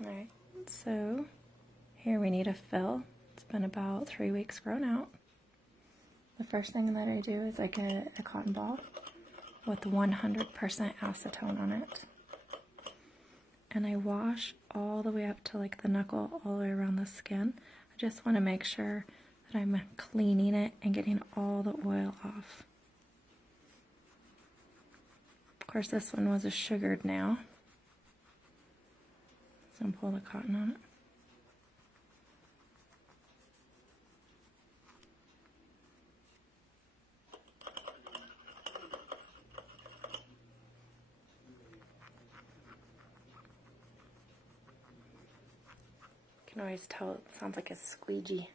Alright, so here we need a fill. It's been about 3 weeks grown out. The first thing that I do is I get a cotton ball with 100% acetone on it. And I wash all the way up to like the knuckle, all the way around the skin. I just want to make sure that I'm cleaning it and getting all the oil off. Of course, this one was a sugared nail. So pull the cotton on it. You can always tell it sounds like a squeegee.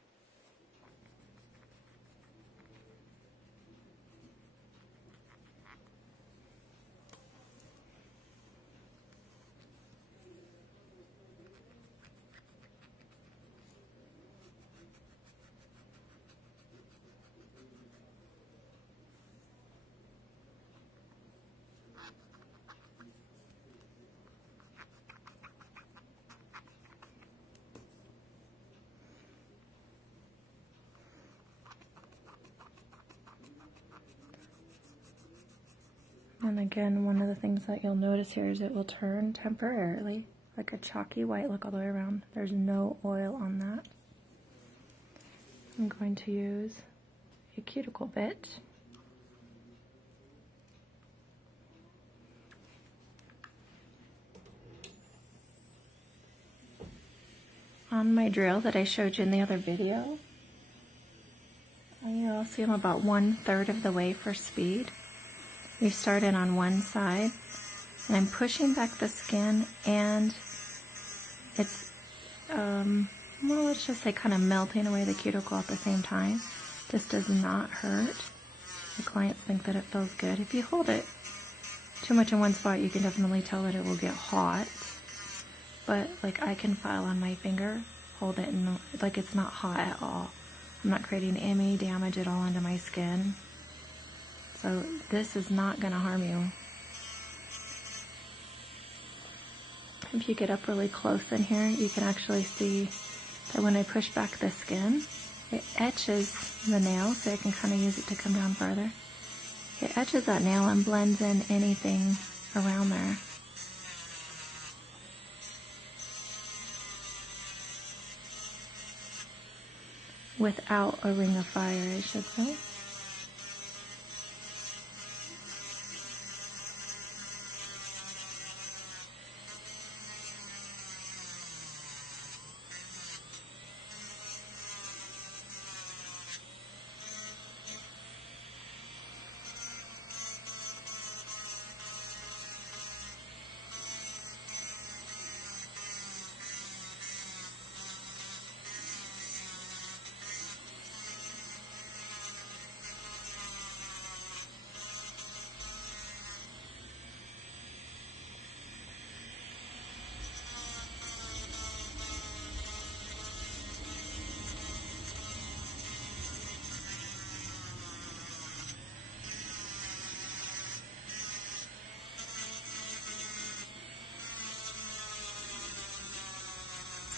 And again, one of the things that you'll notice here is it will turn temporarily, like a chalky white look all the way around. There's no oil on that. I'm going to use a cuticle bit. On my drill that I showed you in the other video, you'll see I'm about 1/3 of the way for speed. You start in on one side, and I'm pushing back the skin, and it's, well, let's just say kind of melting away the cuticle at the same time. This does not hurt. The clients think that it feels good. If you hold it too much in one spot, you can definitely tell that it will get hot. But like I can file on my finger, hold it, and like it's not hot at all. I'm not creating any damage at all onto my skin. So this is not going to harm you. If you get up really close in here, you can actually see that when I push back the skin, it etches the nail, so I can kind of use it to come down further. It etches that nail and blends in anything around there. Without a ring of fire, I should say.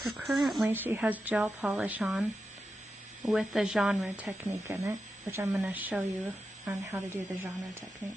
So currently she has gel polish on with the genre technique in it, which I'm going to show you on how to do the genre technique.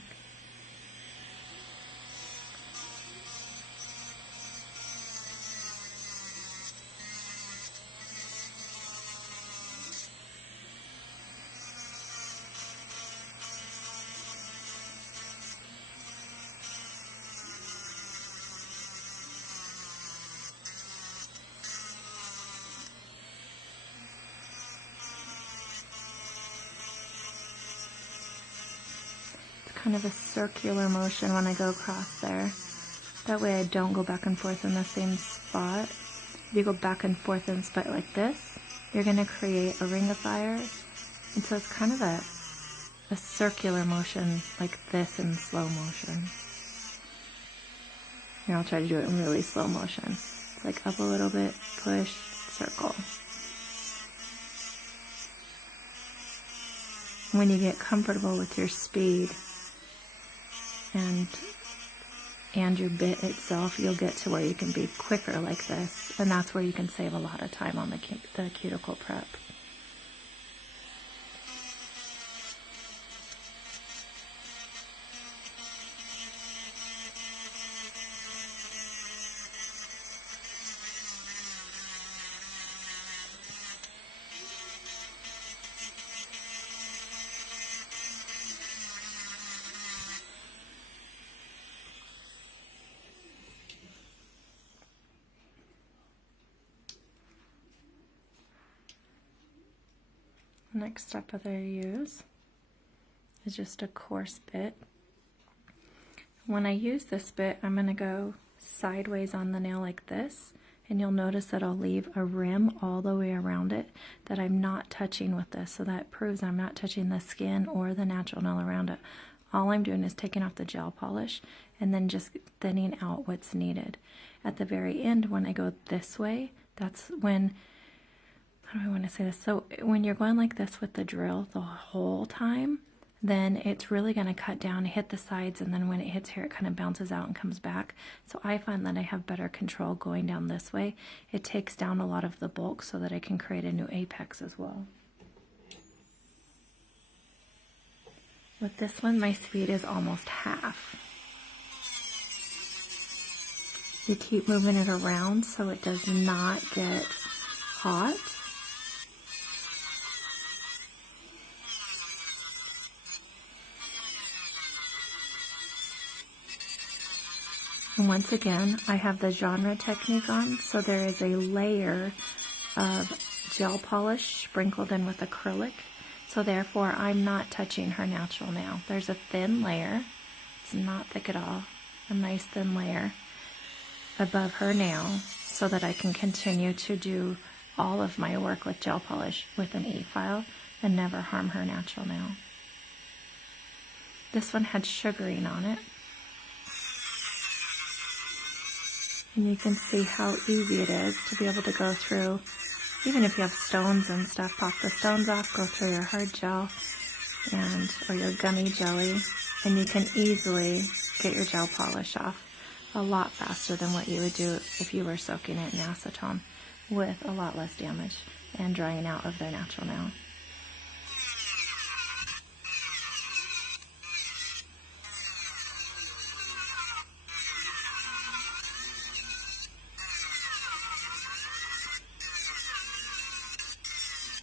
Kind of a circular motion when I go across there. That way I don't go back and forth in the same spot. If you go back and forth in a spot like this, you're going to create a ring of fire. And so it's kind of a circular motion like this in slow motion. Here, I'll try to do it in really slow motion. It's like up a little bit, push, circle. When you get comfortable with your speed and and your bit itself, you'll get to where you can be quicker like this, and that's where you can save a lot of time on the cuticle prep. Next step that I use is just a coarse bit. When I use this bit, I'm going to go sideways on the nail like this, and you'll notice that I'll leave a rim all the way around it that I'm not touching with this, so that proves I'm not touching the skin or the natural nail around it. All I'm doing is taking off the gel polish and then just thinning out what's needed. At the very end, when I go this way, that's when, how do I want to say this? So when you're going like this with the drill the whole time, then it's really going to cut down, hit the sides, and then when it hits here, it kind of bounces out and comes back. So I find that I have better control going down this way. It takes down a lot of the bulk so that I can create a new apex as well. With this one, my speed is almost half. You keep moving it around so it does not get hot. And once again, I have the genre technique on, so there is a layer of gel polish sprinkled in with acrylic. So therefore, I'm not touching her natural nail. There's a thin layer. It's not thick at all. A nice thin layer above her nail so that I can continue to do all of my work with gel polish with an Efile and never harm her natural nail. This one had sugaring on it. And you can see how easy it is to be able to go through, even if you have stones and stuff, pop the stones off, go through your hard gel or your gummy jelly, and you can easily get your gel polish off a lot faster than what you would do if you were soaking it in acetone, with a lot less damage and drying out of their natural nail.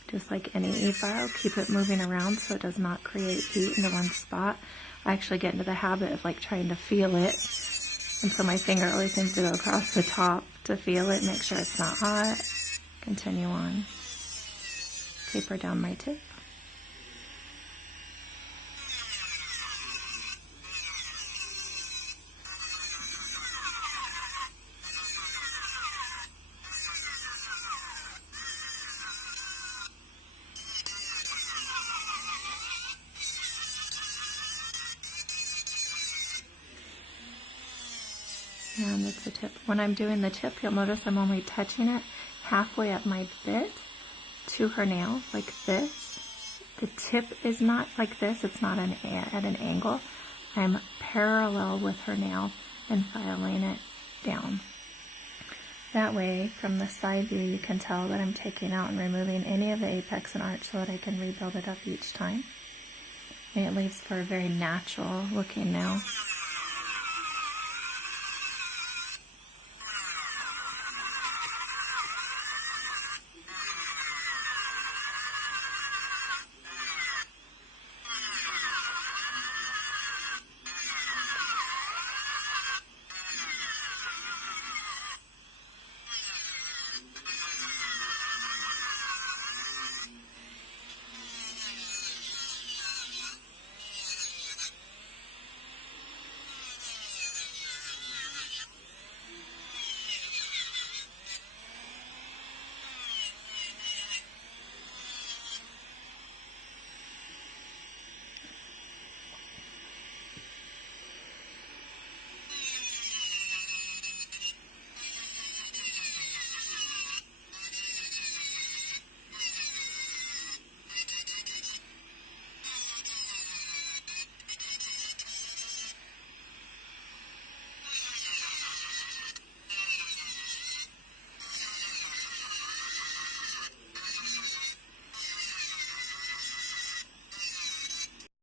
Just like any Efile, keep it moving around so it does not create heat into one spot. I actually get into the habit of like trying to feel it, and so my finger always seems to go across the top to feel it, make sure it's not hot. Continue on. Taper down my tip. And that's the tip. When I'm doing the tip, you'll notice I'm only touching it halfway up my bit to her nail, like this. The tip is not like this, it's not at an angle. I'm parallel with her nail and filing it down. That way, from the side view, you can tell that I'm taking out and removing any of the apex and arch so that I can rebuild it up each time. And it leaves for a very natural looking nail.